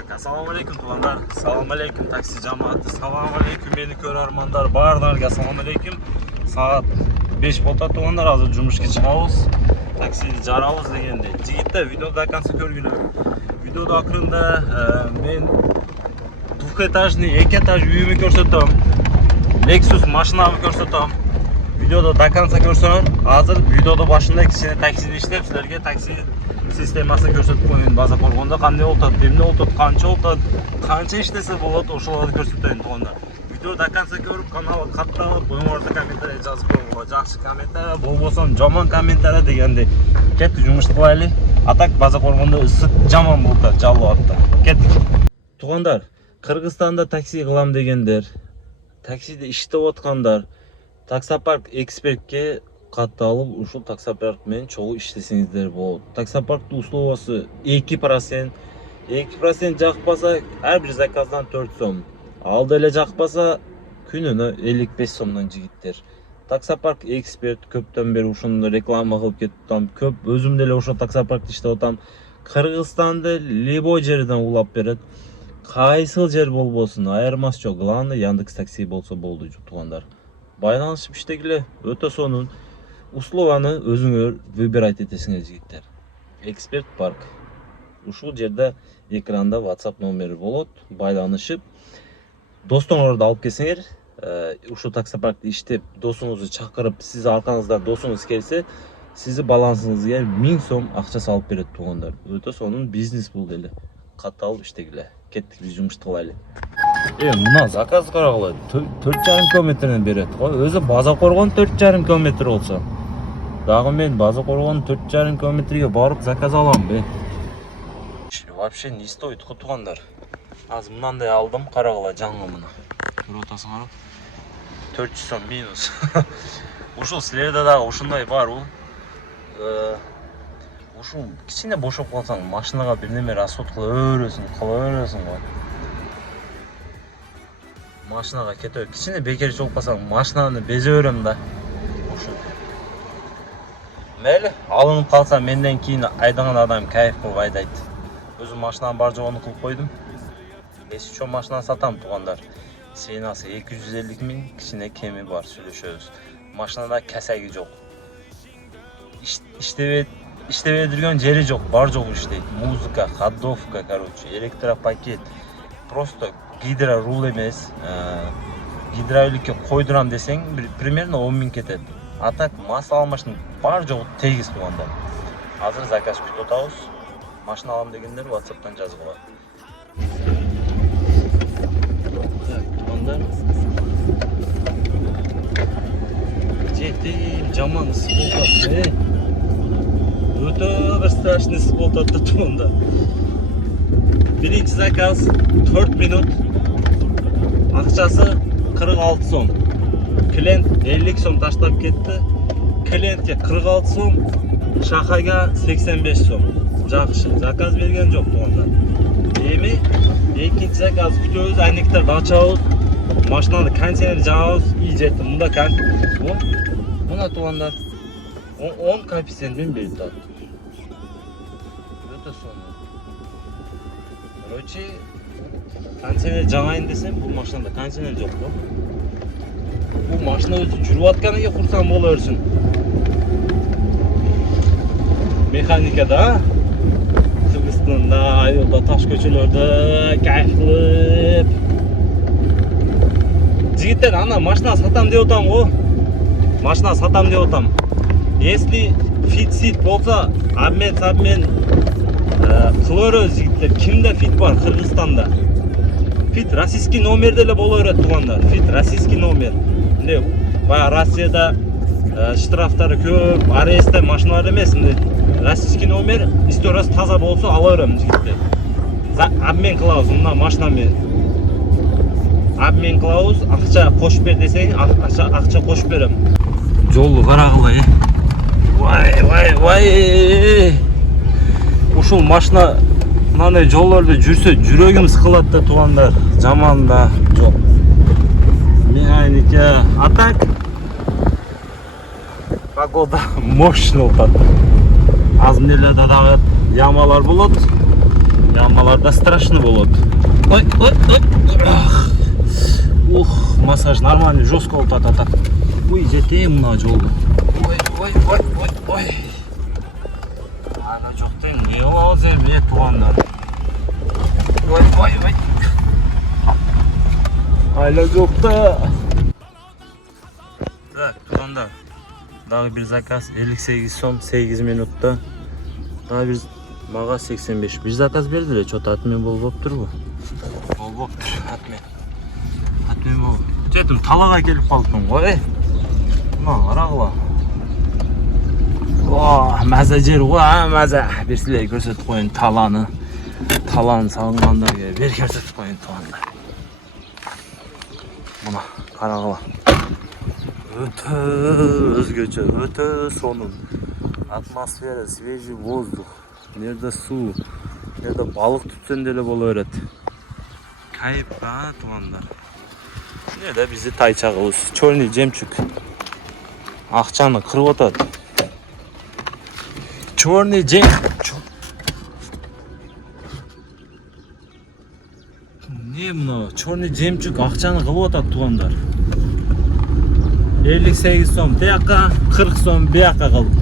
Так, assalomu alaykum tuğanlar. Assalomu alaykum taksi jamoati. Assalomu alaykum meni ko'rarmanlar. Barlarga assalomu alaykum. Saat 5 bo'ldi tuğanlar. Hozir jumishga chiqamiz. Taksini jaramiz degandek. Jigitlar videoda qancha ko'rginglar. Videoda oxirida men двухэтажный, iki etaj uyimni ko'rsataman. Lexus mashinamni ko'rsataman. Videoda da qancha ko'rsalar. Hozir videoda boshida kichkina taksini ishlab sizlarga taksi sistemasini ko'rsatib qo'yaman. Baza qo'rg'onda qanday o'tadi, demni o'tadi, qancha ishlasa bo'ladi, o'shalarni ko'rsataman tuğanlar. Videoda qancha ko'rib, kanalga qatlab, qo'yinglar, kommentariy yozib qo'yinglar. Yaxshi kommentariy, bo'lmasa yomon kommentariy degandek. Ketdik yumush qilaylik. Atak baza qo'rg'onda issiq jamon bo'ldi, Jalloatda. Ketdik. Tuğanlar, Qirg'izistonda taksi qilam deganlar, taksida ishlayotganlar, Taksopark ekspertga qatalib, ushul taksopark men cho'g'u ishlasangizlar bo'ladi. Taksoparkning uslubosi 2%. 2% jaqpasa har bir zakazdan 4 so'm. Aldala jaqpasa kunini 55 so'mdan jigitlar. Taksopark ekspert ko'pdan beri o'shunda reklama qilib ketdim. Ko'p o'zimda o'sha taksoparkda ishlayapman. Qirg'izistonda lebo yerdan ulab beradi. Qaysi yer bo'lsin, ayirmas yo'q. Glanda Yandex taksi bo'lsa bo'ldi, tuğanlar. Baylanışıp iştegiler öte sonun usluvanı özüngör выбирать etesiniz jigitler. Expert Park. Uşul yerde ekranda WhatsApp nomeri bolot. Baylanışıp dostoңорду alıp kelsiңер. Uşul taksoparkta iştep dostuңузду çakırıp siz arkanızdan dostunuz kelse sizi balansыңызга 1000 so'm акча салып берет туğanlar. Öte sonun biznes bul deli. Katalып iştegiler. Kettik biz жумушту кылайлы. Мына заказ қарағылай 4,5 километрден береді ғой. Өзі база қорған 4,5 километр болса. Дағы мен база қорған 4,5 километрге барып заказ алам бе. Вообще не стоит құтығандар. Аз мұнандай алдым қарағылай жаңғы мұны. Бір отасың ару. 400 сом минус. Ушыл сілерді дағы ұшындай бар ол. Ушыл кішіне бошып қалсаң машинаға бірнеме расход қылы өресің ғой. Машинаға кетіп, кішкене бекер жол қасаң, машинаны безе өрем да. Мейлі, алынып қалса менден кейін айдаған адам кайф қылып айдайды. Өзім машинаны бар жоғыны қылып қойдым. 5 машинаны сатам туғандар. Сейнасы 250 мың, кішкене кеми бар, сөйлешөз. Машинада кәсәгі жоқ. Иштебе жүрген жері жоқ, бар жоғы іштейді. Музыка, ходовка, электропакет. Просто гидрорул емес, гидравликке қойдырам десең, примерно 10 мың кетеді. А так масса машина бар жоғы тегіз туғанда. Азыр заказ күтіп отауыз. Машина алам дегендер WhatsApp-тан жазып алады. Так, туғандар. Жетіп, жаман ысып болтады. Өте бір страшный ысып болтады туғанда. Birinci zakaz 4 minut. Akçası 46 so'm. Klient 50 so'm tashlab ketdi. Klientga 46 so'm, shaharga 85 so'm. Yaxshi, zakaz bergan yo'q to'g'ri. Demi, ikkinchi zakaz kutamiz, aynikda dachamiz. Mashinani konteyner jamiz, ijetdi. Bunda kan. Buna to'g'rilar 10 koeffitsiyentini berdi. O'ta so'm. Короче, konteyner жаңайын десем, бұл машинада konteyner жоқ қой. Бұл машина өзі жүріп атқаныңа құрсам бола өрсін. Механикада, Қырғызстанда, айылда, таш көшелерде кайф қылып. Жігіттер, ана машина сатам деп отам ғой. Машина сатам деп отам. Если фит-сит болса, обмен қылыры жігіттер, кімде фит бар Қырғызстанда? Фит российский номерделе бола өреді туғандар. Фит российский номер. Бая Россияда штрафтары көп, аресте машиналар емес. Российский номер историясы таза болса ала өрем жігіттер. Обмен қылауыз, мұна машинамен обмен қылауыз, ақша қошып бер десең, ақша қошып берем. Жолы қарағылай. Вай. Ушул машина мындай жолдордо жүрсө жүрөгүм сыкылат да туғандар. Жаман да жол. Механика. А так погода мощный отат. Аз меледе дагы ямалар болот. Yanmalarda страшно болот. Ой. Ух, массаж нормальный, жестко болот ата. Ой, жетем мына жолду. Ой. Ана жокта не болот эми туугандар. Ой. Айла жокта. Так, туугандар. Дагы бир заказ 58 сом 8 минутта. Дагы бир мага 85. Бир заказ берди эле, чот атмен болбоптурбу? Болбоптур, атмен бол. Жетим талага келип калдым го, Мына карагыла. Маза жер го, маза. Бир силерге көрсөтүп коеюн таланы. Талан салынгандарга бир көрсөтүп коеюн туугандар. Мына карагыла. Өтө өзгөчө, өтө сонун. Атмосфера, свежий воздух. Нерде суу, нерде балык түтсөң деле боло берет. Кайып, туугандар. Нерде бизди тайчагыбыз, черный жемчуг. Акчаны кырып атат. Черный жемчуг. Не мына, черный жемчуг акчаны кылып атат туугандар. 58 сом бияка, 40 сом бияка кылып.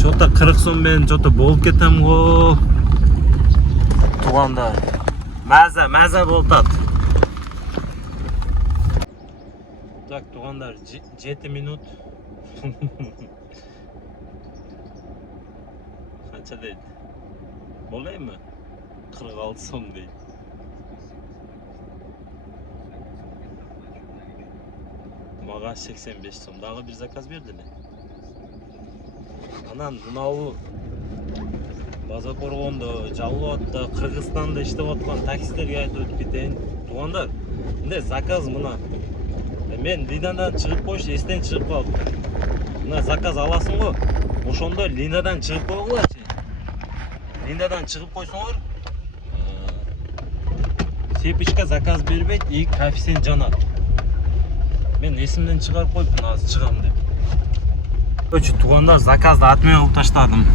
Чота 40 сом менен чота болуп кетем го. Туугандар. Маза болуп атат. Так, туугандар, 7 минут. Канча дейт? Болайбы? 46 сом дейт. Мага 85 сом. Дагы бир заказ бердиле. Анан мынау База Коргондо, Жалал-Абадта, Кыргызстанда иштеп аткан таксистерге айтып өтүп кетейин. Туугандар, мындай заказ мына. Мен линадан чыгып койуш, эстен чыгып калды. Мына заказ аласың го. Ошондо линадан чыгып койгулачы. Линадан чыгып койсоңор, сепичка заказ бербейт, и коэффициент жанат. Мен эсимден чыгарып койдум, азыр чыгам деп. Өчү туугандар, заказды атмен кылып таштадым.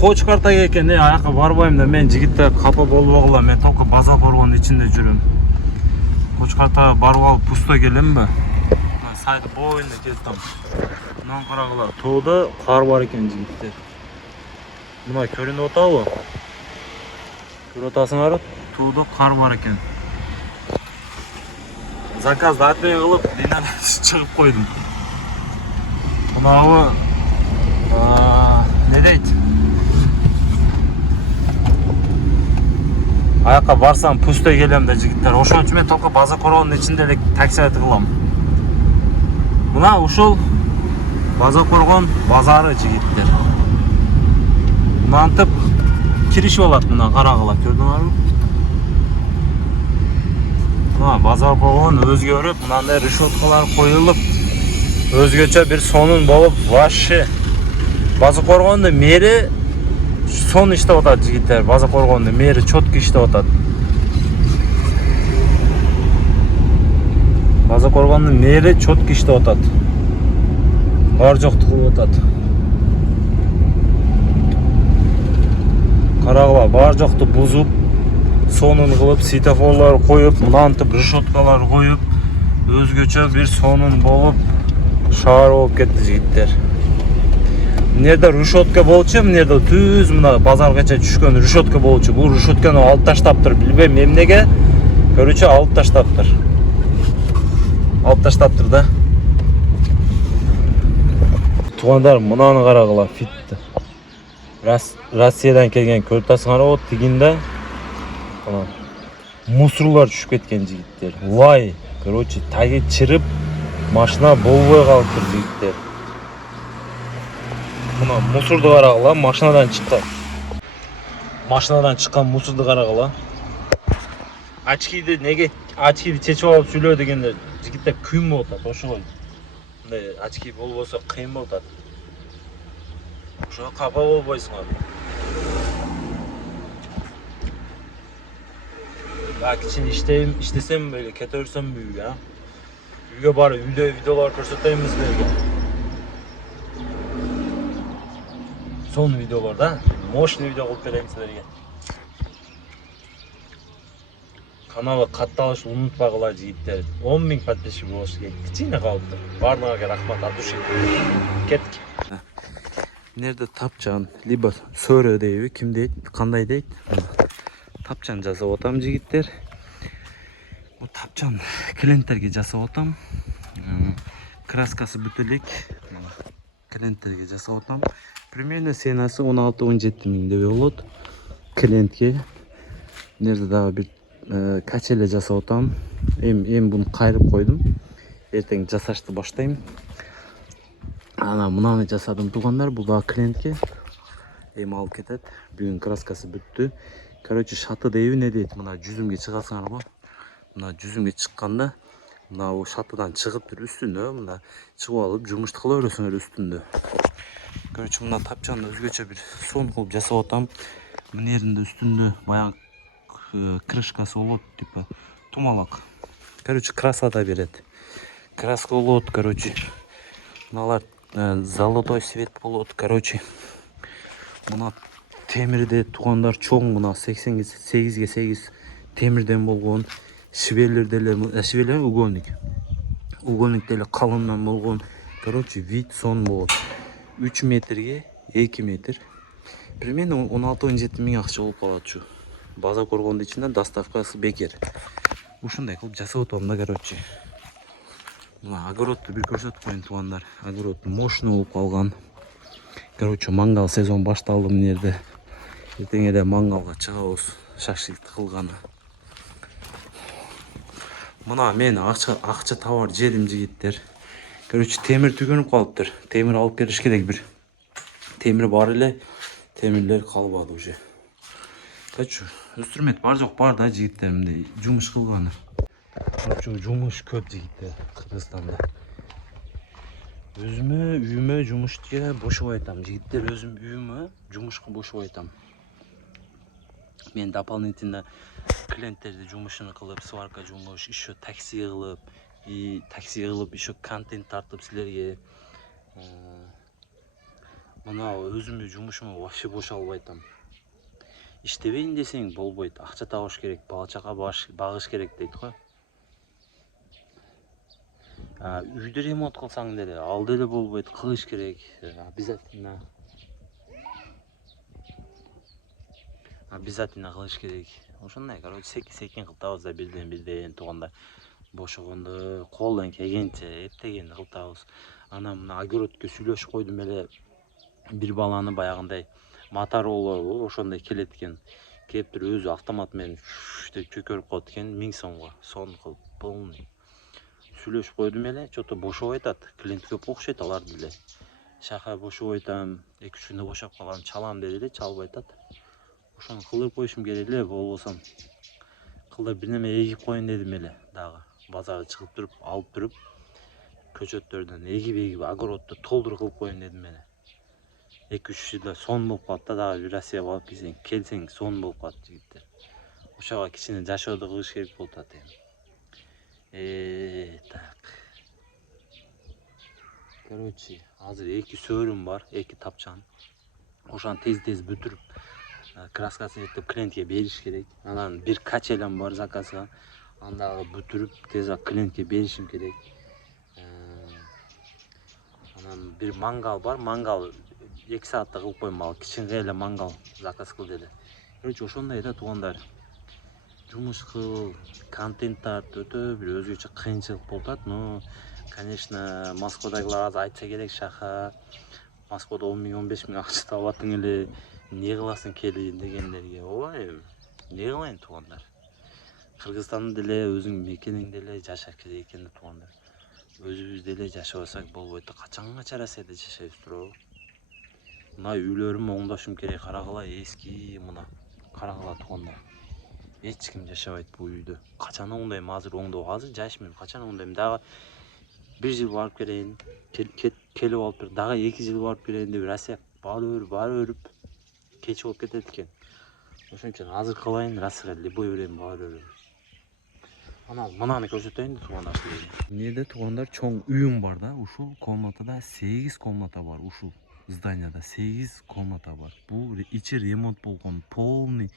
Коч карта экен, аяка барбайм да, мен жигиттер капа болбогула, мен только База Коргондун ичинде жүрөм. Коч карта барып алып пустой келемби? Сайды боюнда келдим. Мындан карагыла, тоодо кар бар экен жигиттер. Мына көрүнүп атабы? Көрүп атасыңарбы? Тоодо кар бар экен. Заказды атмен кылып, линадан чыгып койдум. Мынабы не дейт? Аяка барсам пустой келем да жигиттер. Ошон үчүн мен только База Коргондун ичинде эле такси айтып кылам. Мына ушул База Коргон базары жигиттер. Мынантип киришип алат, мына карагыла, көрдүңөрбү? Мына База Коргон өзгөрүп, мынандай решеткалар коюлуп, өзгөчө бир сонун болуп, вообще База Коргондун мэри сон иштеп атат жигиттер. База Коргондун мэри чөткө иштеп атат. База Коргондун мэри чөткө иштеп атат. Бар жокту кылып атат. Карагыла, бар жокту бузуп, сонун кылып, светофорлор коюп, мынантип решеткалар коюп, өзгөчө бир сонун болуп, шаар болуп кетти жигиттер. Нерде решетка болчу, мынерде түз мына базаргача түшкөн решетка болчу. Бул решетканы алып таштаптыр, билбейм эмнеге. Көрүчө алып таштаптыр. Алып таштаптыр да. Туугандар, мынаны карагыла, фитти. Россиядан келген көрүп атасыңарбы, тигинде. Мына мусорлар түшүп кеткен жигиттер. Лай, короче, таги чырып, машина болбой калыптыр жигиттер. Мына мусорду карагыла, машинадан чыккан мусорду карагыла. Очкиди неге очкиди чечип алып сүйлөө дегенде жигиттер күйүн болуп атат, ошого. Мындай очки болбосо кыйын болуп атат. Ошого капа болбойсуңар. Кичине иштесем böyle кете берсем үйгө, үйгө барып видеолор көрсөтөйм силерге. Son videolarda мощный видео кылып берейин силерге. Каналы катталышты унутпагыла жигиттер. 10 000 подписчик болушу керек. Кичине калыптыр. Барлыгына рахмат, от души. Кеттик. Нерде тапчан, либо сөрө дейби, ким дейт, кандай дейт? Тапчан жасап атам жигиттер. Bu tapcan klentlerge жасап атам. Краскасы бүтө элек. Кленттерге жасап атам. Примерно ценасы 16-17 миңдей болот. Клентке. Нерде дагы бир качеле жасап атам. Эми буну кайрып койдум. Эртең жасашты баштайм. Ана мынаны жасадым туугандар, бул дагы клентке. Эми алып кетет. Бүгүн краскасы бүттү. Короче, шаты дейби, не дейт? Мына жүзүмгө чыгасыңарбы? Мына жүзүмгө чыкканда, мына о шатыдан чыгып туруп үстүндө, мына чыгып алып жумушту кыла бересиңер үстүндө. Короче, мына тапчанды өзгөчө бир сон кылып жасап атам. Мына жеринде үстүндө баягы крышкасы болот, типа тумалак. Короче, красота берет. Краска болот, короче. Мыналар золотой свет болот, короче. Мына темирде туугандар чоң, мына 88-ге 8 темирден болгон. Швеллер деле, швеллер угольник. Угольник деле калындан болгон. Короче, вид сон болот. 3 метрге 2 метр. Примерно 16-17 миң акча болуп калат ушу. База коргондун ичинде доставкасы бекер. Ушундай кылып жасап атам да, короче. Мына огородду бир көрсөтүп коеюн туугандар. Огород мощный болуп калган. Короче, мангал сезон башталды мына жерде. Эртең эле мангалга чыгабыз, шашлыкты кылганы. Мына мен акча товар жедим жигиттер. Короче, темир түгөнүп калыптыр. Темир алып келиш керек бир. Темир бар эле, темирлер калбады уже. Короче, өстүрмөт бар жок бар да жигиттеримди жумуш кылганы. Короче, жумуш көп жигиттер Кыргызстанда. Өзүмө үйүмө жумушка бошобой айтам. Жигиттер өзүм үйүмө жумушка бошобой айтам. Мен дополнительно клиенттерди жумушун кылып, сварка жумуш, еще такси кылып, еще контент тартып силерге. Мына өзүмдүн жумушума вообще боша албай атам. Иштебейин десең болбойт, акча табыш керек, бала чака багыш керек дейт го. Үйдү ремонт кылсаң деле, ал деле болбойт, кылыш керек, обязательно кылыш керек. Ошондой, короче, секин кылтабыз да бирден туугандар. Бошогонду, колдон келгенче, эптегенди кылтабыз. Ана мына огородко сүйлөшүп койдум эле, бир баланы баягындай Мотороло ошондой келет экен. Кептир өзү автомат менен деп чөкөрүп коет экен 1000 сомго. Сон кылып полный. Сүйлөшүп койдум эле, чото бошобой атат. Клиент көп окшойт алар деле. Шаха бошобой атам, 2-3 күндө бошоп калам, чалам деди эле, чалбай атат. Ошону кылдырып коюшум керек эле, болбосо кылдырып бир неме эгип коеюн дедим эле дагы. Базарга чыгып туруп, алып туруп, көчөттөрдөн эгип огородду толтур кылып коеюн дедим эле. 2-3 жылда сон болуп калат да, дагы бир Россияга барып келсең сон болуп калат жигиттер. Ошого кичине жашоодо кылыш керек болуп атат эми. Так. Короче, азыр 2 сөрүм бар, 2 тапчан. Ошону тез бүтүрүп, краскасын эрип клиентке бериш керек. Анан бир качелем бар заказга. Андагы бүтүрүп, тез клиентке беришим керек. Анан бир мангал бар, мангал 2 саатта кылып коем, ал кичине эле мангал заказ кыл деди. Короче, ошондой да туугандар. Жумуш кыл, контент тарт, өтө бир өзгөчө кыйынчылык болуп атат. Но, конечно, Москвадагылар азыр айтса керек, шаха Москвада 10 000 15 000 акча таап атың эле, эмне кыласың келин дегендерге. Ооба эми, эмне кылайын туугандар. Кыргызстанда деле өзүң мекениңде эле жашаш керек экен да туугандар. Өзүбүздө эле жашабасак болбойт да, качанга Россияда жашайбыз туурабы? Мына үйлөрүм оңдошум керек, карагыла эски, мына карагыла туугандар. Эч ким жашабайт бул үйдө. Качан оңдойм, азыр оңдоп, азыр жашмайм, качан оңдойм, дагы 1 жыл барып келейин, келип алып бир дагы 2 жыл барып келейин деп Россия баары өрүп кеч болуп кетет экен. Ошон үчүн азыр калайын, Россияга любой время баары өрөм. Ана мынаны көрсөтөйүн туугандар силерге. Эмнеде туугандар чоң үйүм бар да, ушул комнатада 8 комната бар ушул. зданияда 8 комната бар. Бул ичи ремонт болгон, полный,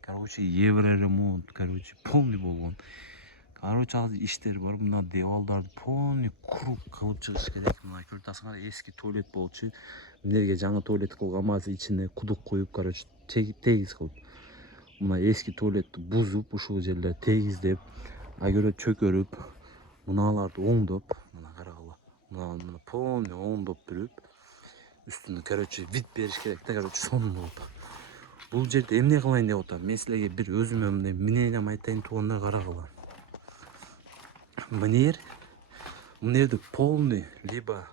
короче, евро ремонт, короче, полный болгон. Короче, азыр иштер бар. Мына девалдарды полный круг кылып чыгыш керек. Мына көрүп эски туалет болчу. Мынерге жаңы туалет кылгам, азыр ичине кудук коюп, короче, тегиз кылып. Мына эски туалетти бузуп, ушул жерлер тегиздеп, агыры чөкөрүп, мыналарды оңдоп, мына карагыла. Мына полный оңдоп берип, үстүнө, короче, вид бериш керек да, короче, сонун болот. Бул жерде эмне кылайын деп атам? Мен силерге бир өзүмө мындай мнением айтайын, туугандар, карагыла. Мынерди полный либо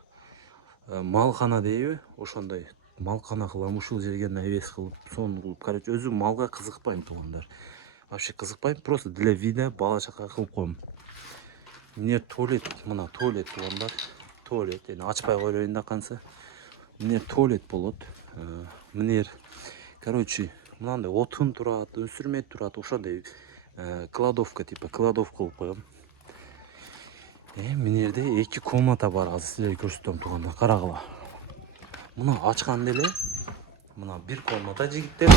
малкана дейби, ошондой малкана кылам, ушул жерге навес кылып, сонун кылып, короче, өзүм малга кызыкпайм, туугандар. Вообще кызыкпайм, просто для вида бала чака кылып коем. Мына туалет, туугандар. Туалет, эми ачпай коелоюн да канса. Мына туалет болот. Мына, короче, мынандай отун турат, өсүрмө турат, ошондой кладовка, типа кладовка кылып коем. Мына жерде 2 комната бар, азыр силерге көрсөтөм, туугандар, карагыла. Мына ачканда эле, мына 1 комната жигиттер.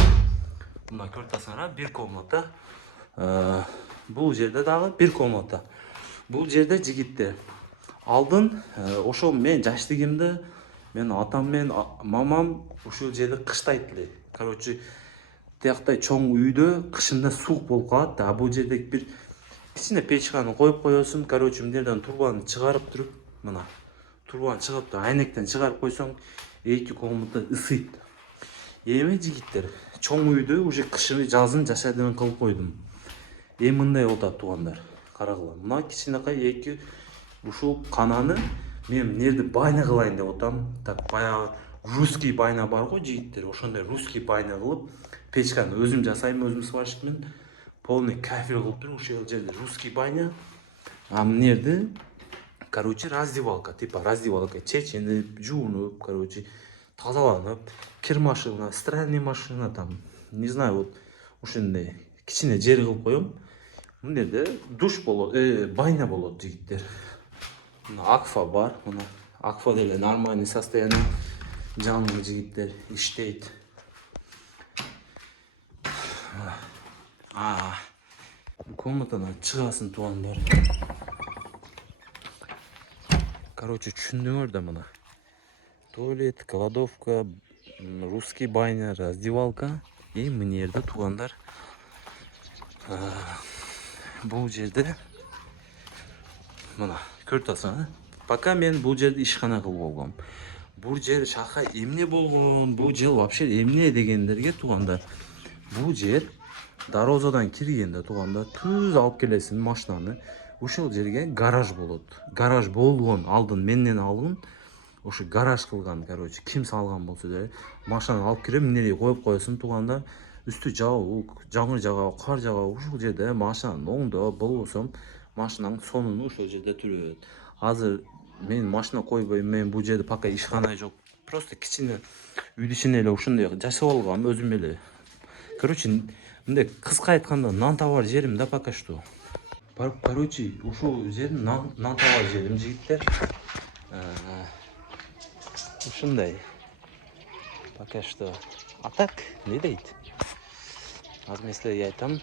Мына көрсөтөсүңөр, 1 комната. Бул жерде дагы 1 комната. Бул жерде жигиттер. Алдын ошол мен жаштыгымда мен атам менен мамам ушул жерде кыштайт эле. Короче, тияктай чоң үйдө кышында суук болуп калат да. Бул жерде бир кичине печканы коюп коесуң. Короче, мындайдан турбаны чыгарып туруп, мына турбаны чыгарып туруп, айнектен чыгарып койсоң, 2 комната ысыйт. Эми жигиттер, чоң үйдө уже кышын жазын жашайдыгын кылып койдум. Мындай болот атат, туугандар. Карагыла. Мына кичинекай 2 ушул кананы мен мынерди байна кылайын деп атам. Так, баягы русский байна бар го жигиттер, ошондой русский байна кылып, печканы өзүм жасайм, өзүм сварщикмин. Полный кафель кылып туруп, ушул жерде русский байна. А мынерди, короче, раздевалка, типа раздевалка, чеченип, жуунуп, короче, тазаланып, кир машина, стиральный машина, там, не знаю, вот ушундай кичине жер кылып коем. Мынерде душ болот, байна болот, жигиттер. Мына акфа бар, мына акфа деле нормальный состояние, жаңы жигиттер иштейт. Комнатадан чыгасын, туугандар. Короче, түшүндүңөр да, мына туалет, кладовка, русский байна, раздевалка. Мына жерде, туугандар, бул жерде мына көрүп, пока мен бул жерде ишкана кылып болгом. Бул жер шака эмне болгон, бул жер вообще эмне дегендерге, туугандар, бул жер дарозадан киргенде, туугандар, түз алып келесиң машинаны, ушул жерге гараж болот. Гараж болгон, алдын менден алын, ошо гараж кылган, короче, ким салган болсо да, машинаны алып кирип, мынерге коюп коесуң, туугандар. Үстү жабык, жаңы жагабы, кар жагабы, ушул жерде машинаны оңдоп, болбосо машинаң сонуну ушул жерде түрөт. Азыр мен машина койбойм, мен бул жерде пока ишкана жок. Просто кичине үйдүн ичине эле ушундай жашап алгам өзүм эле. Короче, мындай кыска айтканда нан табар жерим да пока что. Короче, ушул жерим нан табар жерим, жигиттер. Ушундай. Пока что. А так, не дейт. Азыр мен силерге айтам.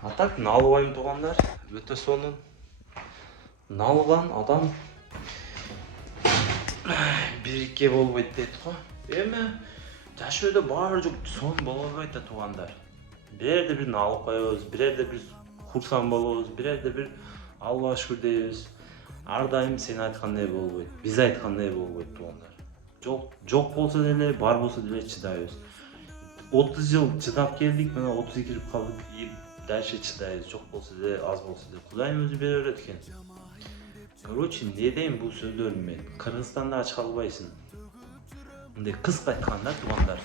А так, налыбайм, туугандар. Өтө сонун. Налган адам бирикке болбойт дейт го. Эми жашоодо баары жок сонун боло бербейт да, туугандар. Бирерде бир налып коебуз, бирерде бир курсан болобуз, бирерде бир Аллага шүкүр дейбиз. Ар дайым сен айткандай болбойт, биз айткандай болбойт, туугандар. Жок болсо деле, бар болсо деле чыдайбыз. 30 жыл чыдап келдик, мына 32 кирип калдык, и дальше чыдайбыз. Жок болсо деле, аз болсо деле Кудайым өзү бере берет экен. Короче, не дейм бул сөздөрүм мен? Кыргызстанда ач калбайсың. Мындай кыска айтканда, туугандар,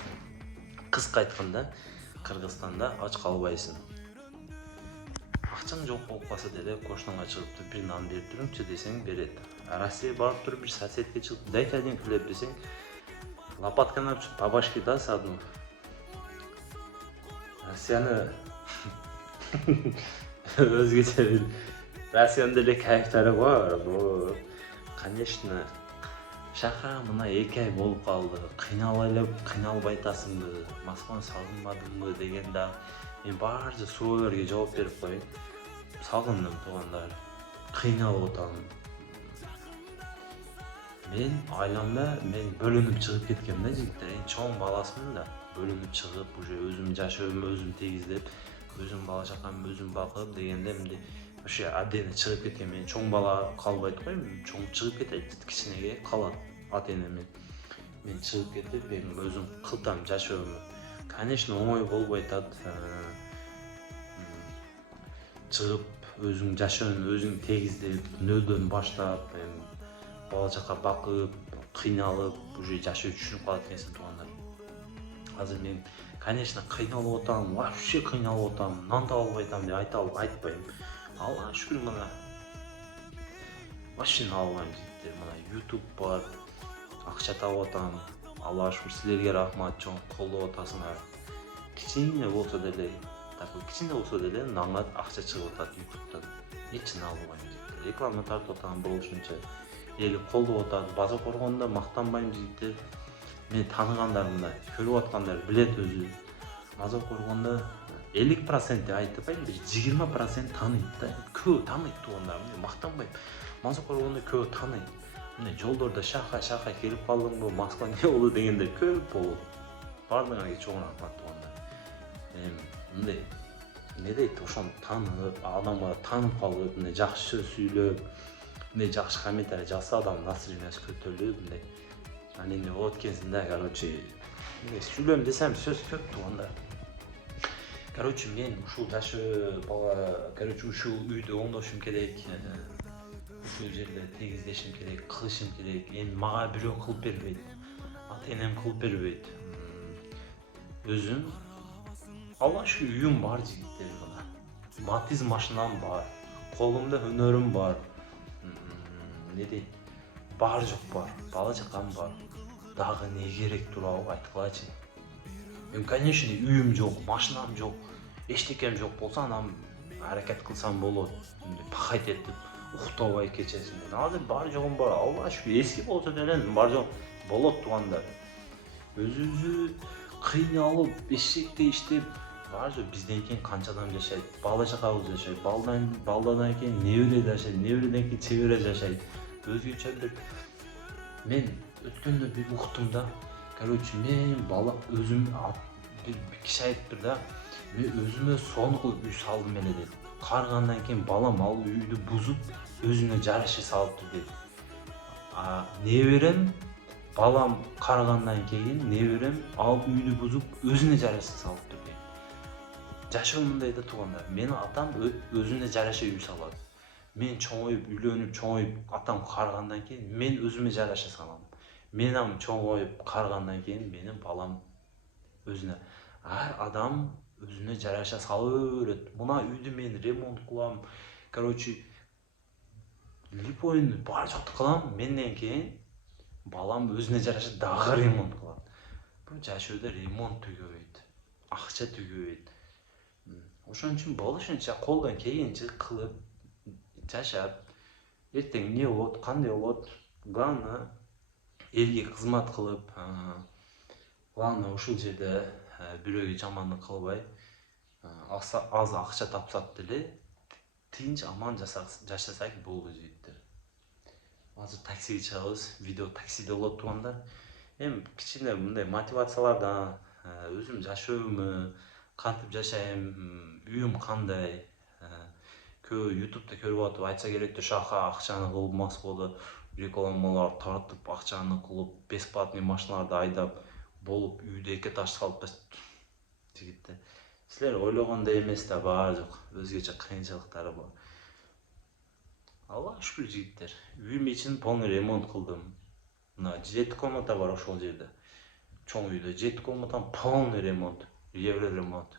кыска айтканда, Кыргызстанда ач калбайсың. Акчаң жок болуп калса деле, кошуңа чыгып туруп бир нан берип турумчу десең берет. Россия барып туруп бир соседке чыгып дайте один хлеб десең, лопатканы алып по башке даст одну. Россияны өзгөчө бир Россияда эле кайфтары бар. Бу, конечно, шаха мына 2 ай болуп калды. Кыйналбай атасыңбы, Москваны сагынбадыңбы дегенде мен баарча суроолорго жооп берип коеюн. Сагындым туугандар. Кыйналып атам. Мен айламда мен бөлүнүп чыгып кеткем да жигиттер. Чоң баласымын да. Бөлүнүп чыгып, уже өзүм жашоомду өзүм тийгиздеп, өзүм бала чакамды өзүм бакып дегенде мындай вообще отдельно чыгып кеткен. Мен чоң бала калбайт го эми, чоң чыгып кетет, кичинеге калат ата энемен. Мен чыгып кетип, мен өзүм кылтам жашоомду. Конечно, оңой болбой атат. Чыгып өзүң жашоону өзүң тийгиздеп, нөлдөн баштап, бала чака бакып, кыйналып, уже жашоо түшүнүп калат экенсиң туугандар. Азыр мен, конечно, кыйналып атам, вообще кыйналып атам, нан таба албай атам деп айтпайм. Аллага шүкүр мына машина алган жигиттер, мына YouTube бар, акча табып атам. Аллага шүкүр, силерге рахмат, чоң колдоп атасыңар. Кичине болсо деле, такой кичине болсо деле нанга акча чыгып атат YouTube'дан. Эчине албайм жигиттер. Реклама тартып атам болушунча. Эл колдоп атат. База коргондо мактанбайм жигиттер. Мен тааныгандар мына көрүп аткандар билет өзү. База коргондо 50% деп айтпайм, 20% тааныйт да. Көп тааныйт туугандар, мен мактанбайм. База коргондо көп тааныйт. Мына жолдордо шаха келип калдыңбы, Москва не болду дегенде көп болот. Бардыгыңарга чоң рахмат туугандар. Мындай не дейт, ошону таанып, адамга таанып калып, мындай жакшы сөз сүйлөп, мындай жакшы комментарий жазса адам настроениясы көтөрүлүп, мындай анин болот экенсиң да, короче. Мындай сүйлөм десем сөз көп туугандар. Короче, мен ушул короче, ушул үйдү оңдошум керек. Ушул жерде тийгиздешим керек, кылышым керек. Эми мага бирөө кылып бербейт. Ата энем кылып бербейт. Өзүм Аллага шүкүр үйүм бар жигиттер мына. Матиз машинам бар. Колумда өнөрүм бар. Не дейт? Бар жок бар. Бала чакам бар. Дагы не керек туурабы айткылачы. Мен, конечно, үйүм жок, машинам жок, эчтекем жок болсо анан аракет кылсам болот. Пахать этип, уктабай кечесин. Азыр бар жогум бар. Аллага шүкүр, эски болсо деле бар жок болот туугандар. Өзүбүзү кыйналып, эшекте иштеп, бар жок бизден кийин канча адам жашайт, бала чакабыз жашайт, балдан кийин небере жашайт, небереден кийин чебере жашайт. Өзгөчө бир мен өткөндө бир уктум да. Короче, мен бала өзүм бир киши айтыптыр да. Мен өзүмө сонун кылып үй салдым эле деп. Карыгандан кийин балам ал үйдү бузуп, өзүнө жараша салыптыр дейт. Неберем балам карыгандан кийин неберем ал үйдү бузуп, өзүнө жараша салыптыр дейт. Жашоо мындай да туугандар. Менин атам өзүнө жараша үй салат. Мен чоңоюп, үйлөнүп, чоңоюп, атам карыгандан кийин мен өзүмө жараша салам. Менин чоңоюп, карыгандан кийин менин балам өзүнө. Ар адам өзүнө жараша салып өрөт. Мына үйдү мен ремонт кылам. Короче, липойну бар жокту кылам. Менден кийин балам өзүнө жараша дагы ремонт кылат. Бул жашоодо ремонт түгөбөйт. Акча түгөбөйт. Ошон үчүн болушунча колдон келгенче кылып жашап, эртең эмне болот, кандай болот, главное элге кызмат кылып, главное ушул жерде бирөөгө жамандык кылбай, аз акча тапсак деле тынч аман жашасак болду жигиттер. Азыр таксиге чыгабыз, видео таксиде болот туугандар. Эми кичине мындай мотивациялардан, өзүм жашоомду кантип жашайм, үйүм кандай, YouTube'да көрүп атып айтса керек шаха акчаны кылып Москвада рекламалар тартып, акчаны кылып, бесплатный машиналарды айдап болуп, үйдө эки этаж салып жигиттер. Силер ойлогондой эмес да, бар жок, өзгөчө кыйынчылыктары бар. Аллага шүкүр жигиттер. Үйүм ичин полный ремонт кылдым. Мына 7 комната бар ошол жерде. Чоң үйдө 7 комнатан полный ремонт, евро ремонт.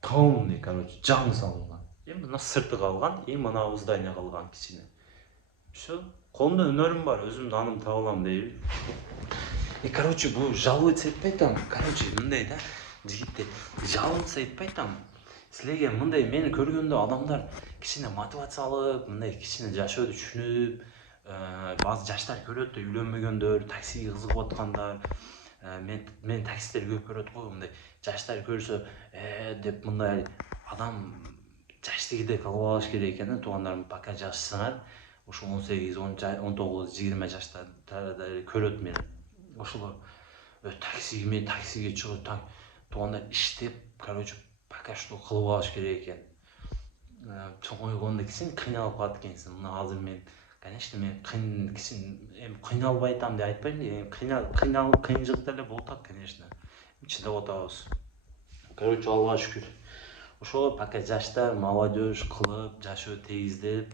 Полный, короче, жаңы салынган. Эми мына сырты калган, мына здание калган кичине. Всё, колумда өнөрүм бар, өзүм наным таба алам дейби. Короче, бу жаловаться этпей атам. Короче, мындай да, жигиттер, жаловаться этпей атам. Sizlarga mындай meni ko'rganda odamlar kishini motivatsiya olib, mындай kishini жашооду tushunib, ba'zi yoshlar ko'radi, uylanmaganlar, taksiga qiziqib atganlar, men taksilar ko'p ko'radi qo'y, mындай yoshlar ko'rsa, deb mындай adam yoshligida qilib olish kerak ekan, tuğanlarım пока yoshsizlar, o'sha 18, 19, 20 yoshlarda ko'radi meni. O'shalar taksiga chiqib, tuğanlar ishlab, короче, пока что qilib olish kerak ekan. Cho'ng'aygonda kishini qiynalib qoladi ekansan. Buni hozir men, конечно, men qiynalib aytamын deb aytmayman, qiyinchiliklar bo'ladi, конечно. Chidab o'tamiz. Короче, Allohga shukr. O'sha пока yoshlar, молодежь qilib, yoshi tegizlab,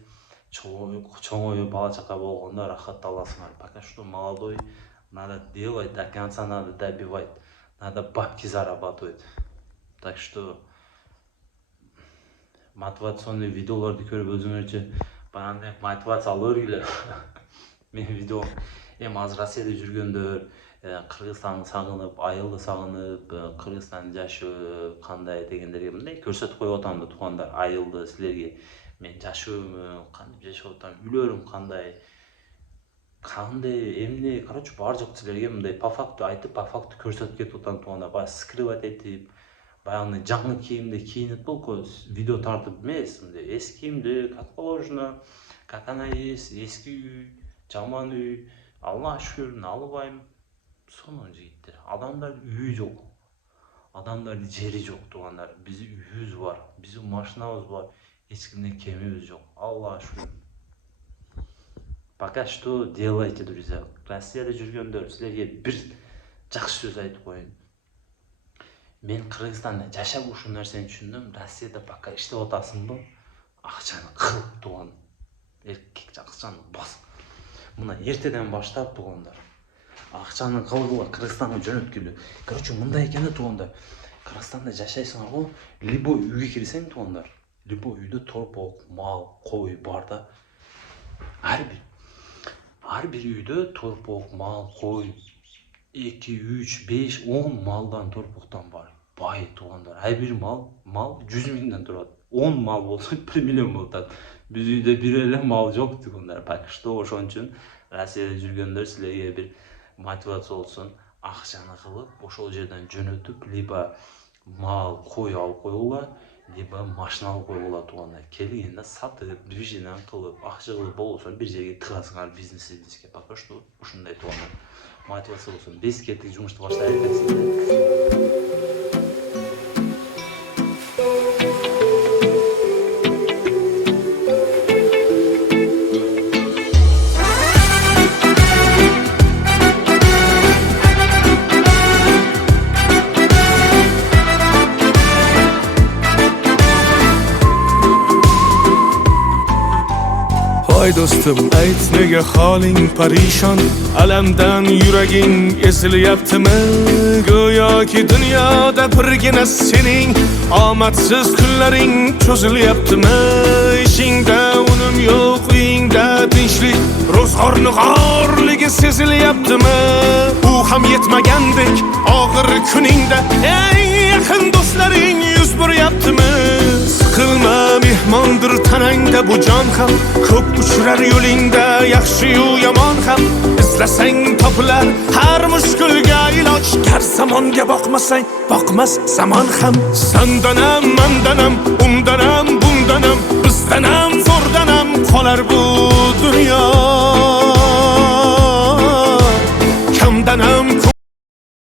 cho'ng'ayib bola chaqa bo'lganda rohat olasizlar. Пока что молодой, надо делать до конца, надо добивать, надо бабки зарабатывать. Так что motivatsiyali videolarni ko'rib o'zingizcha ba'zan motivatsiya olurlar. Men video hozir Rossiyada yurganlar, Qirg'izistonni sog'inib, ayolni sog'inib, Qirg'izistonda yashab qanday deganlarga bunday ko'rsatib qo'yapman tuxanlar, ayolni sizlarga men yashayman, qanday yashayapman, uylarim qanday, endi, короче, barcha sizlarga bunday по факту aytib, по факту ko'rsatib ketyapman tuxanlar, ba'zi skrivat etib, баягы жаңы кийимде кийинет болку, видео тартып эмес, эски кийимде, как положено, как она есть, эски үй, жаман үй, Алла шүкүр, албайм. Сонун жигиттер. Адамдар үйү жок. Адамдардын жери жок, туугандар. Биздин үйүбүз бар, биздин машинабыз бар, эч кимден кемибиз жок. Алла шүкүр. Пока что делайте, друзья. Россияда жүргөндөр, силерге бир жакшы сөз айтып коеюн. Men Qirg'izistonda yashab o'sha narsani tushundim. Rossiyada пока ishlab o'tasizmi? Aqchani qil, tugan. Erkak aqchani bos. Buni ertadan boshlab tuganlar. Aqchani qilg'ila Qirg'izistonga jo'natkili. Короче, bunday ekan tuganlar. Qirg'izistonda yashaysan-ku, libo uyga kirsang tuganlar. Libo uyda torpoq, mal, qo'y borda. Har bir uyda torpoq, mal, qo'y 2, 3, 5, 10 maldan torpoqdan var. Bay tuğanlar. Her bir mal 100 mindən turadi. 10 mal olsa 1 milyon bo'ladi. Biz uyda bir ele mal yok tuğanlar. Bak işte o'shaning uchun Rossiyada yurganlar sizlarga bir motivatsiya olsun. Aqchani qilib, o'sha yerdan jo'natib, liba mal qo'y olib qo'yinglar, liba mashina olib qo'yinglar tuğanlar. Kelganda sotib, движение qilib, aqcha qilib bo'lsa bir yerga tiqasinglar biznesingizga. Bak işte o'shunday tuğanlar. Motivatsiya olsun. Biz ketdik, жұмышты boshlaylik. Ay dostum, ayt nega holing parishon, alamdan yuraging ezilyaptimi? Go'yoki dunyoda birgina sening omadsiz kunlaring cho'zilyaptimi? Ishingda unum yo'q, uyingda tinchlik, ro'zg'orni g'orligi sezilyaptimi? U ham yetmagandek og'ir kuningda eng yaqin do'stlaring yuz buryaptimi? Siqilma, mehmondir tanangda bu jon ham, ko'p uchrar yo'lingda yaxshi-yu yomon ham. Izlasang topilar har mushkulga iloj, kar zamonga boqmasang boqmas zamon ham. Sandanam, mandanam, undanam, bundanam, bizdanam, zo'rdanam qolar bu dunyo. Kamdanam